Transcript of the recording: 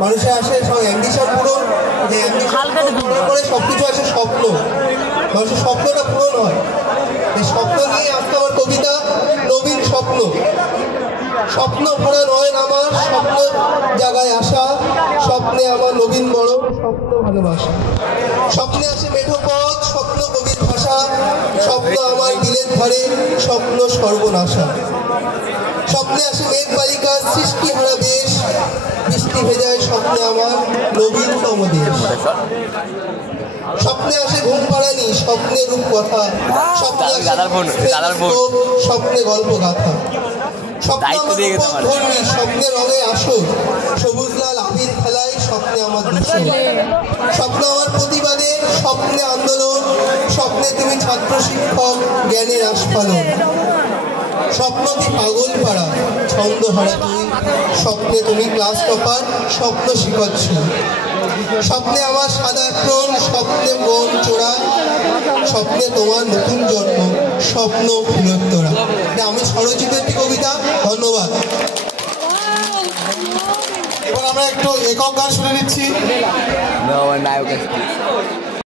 মানুষের আসে সব অ্যাম্বিশন পূরণ, যে অ্যাম্বিশন পূরণ করে সব কিছু আসে স্বপ্ন, মানুষের স্বপ্নটা পূরণ হয়। এই স্বপ্ন নিয়ে আজকে আমার কবিতা নবীন স্বপ্ন। স্বপ্ন পূরণ হয় না আমার, স্বপ্ন জায়গায় আসা, স্বপ্নে আমার নবীন বড়, স্বপ্ন ভালোবাসা। স্বপ্নে আসে মেঠো পথ, স্বপ্ন কবির ভাষা, স্বপ্ন আমার দিলের ঘরে, স্বপ্ন সর্বনাশা। স্বপ্নে আসে মেঘ বালিকা সৃষ্টি হারা বেশ, বৃষ্টি ভেজায় স্বপ্নে আমার নবীনতম দেশ। স্বপ্নে আসে ঘুম পাড়ানি, স্বপ্নে রূপ কথা, স্বপ্নে স্বপ্নে গল্প গাথা। স্বপ্নে রঙে আসো, সবুজ লাল আবির খেলায়, স্বপ্নে আমার দূষণ। স্বপ্ন আমার প্রতিবাদে, স্বপ্নে আন্দোলন, স্বপ্নে তুমি ছাত্র শিক্ষক জ্ঞানের আস্ফালন। স্বপ্নটি পাগল পাড়া, ছন্দ হারা তুই, স্বপ্নে তুমি ক্লাস টপার, স্বপ্ন শিখাচ্ছ। স্বপ্নে আমার সাদা ক্রণ, স্বপ্নে বন চোরা, স্বপ্নে তোমার নতুন জন্ম, স্বপ্ন ফিরত তোরা। আমি স্বরচিত একটি কবিতা। ধন্যবাদ। এবার আমরা একটু একক গান শুনে নিচ্ছি।